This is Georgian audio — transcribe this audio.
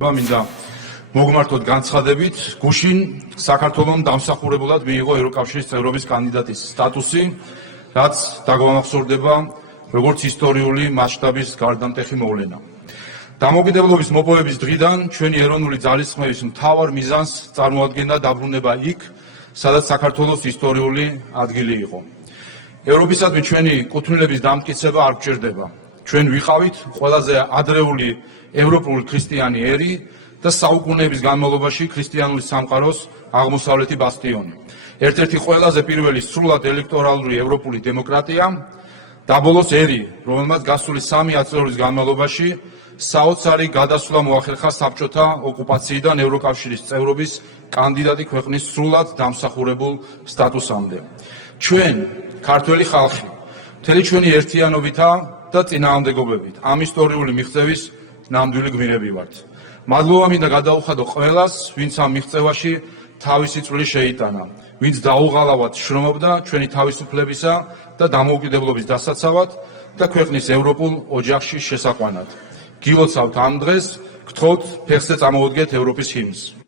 მინდა მოგმართოთ განცხადებით, გუშინ საქართველოს დამსახურებულად მიიღო ევროკავშირის წევრობის კანდიდატის სტატუსი, რაც დაგვამახსოვრდება როგორც ისტორიული მასშტაბის გარდამტეხი მოვლენა. დამოუკიდებლობის მოპოვების დღიდან ჩვენი ეროვნული ძალისხმევის მთავარ მიზანს წარმოადგენდა დაბრუნება იქ, სადაც საქართველოს ისტორიული ადგილი იყო. ევროპისადმი ჩვენი კუთვნილების დამტკიცება არ გჭირდება. ჩვენ ვიყავით ყველაზე ადრეული ევროპული ქრისტიანი ერი და საუკუნეების განმავლობაში ქრისტიანული სამყაროს აღმოსავლეთი ბასტიონი. ერთ-ერთი ყველაზე პირველი სრულად ელექტორალური ევროპული დემოკრატია და ბოლოს ერი, რომელმაც გასული 3 ათწლეულის განმავლობაში საოცარი გადასვლა მოახერხა საბჭოთა ოკუპაციიდან ევროკავშირის წევრობის კანდიდატი ქვეყნის სრულად დამსახურებულ სტატუსამდე. ჩვენ, ქართველი ხალხი, მთელი ჩვენი ერთიანობითა და წინააღმდეგობებით ამ ისტორიული მიღწევის ნამდვილი გმირები ვართ. მადლობა მინდა გადაუხადო ყველას, ვინც ამ მიღწევაში თავისი წვლილი შეიტანა, ვინც დაუღალავად შრომობდა ჩვენი თავისუფლებისა და დამოუკიდებლობის დასაცავად და ქვეყნის ევროპულ ოჯახში შესაყვანად. გილოცავთ ამ დღეს, გთხოვთ ფეხზე წამოვდგეთ ევროპის ჰიმნს.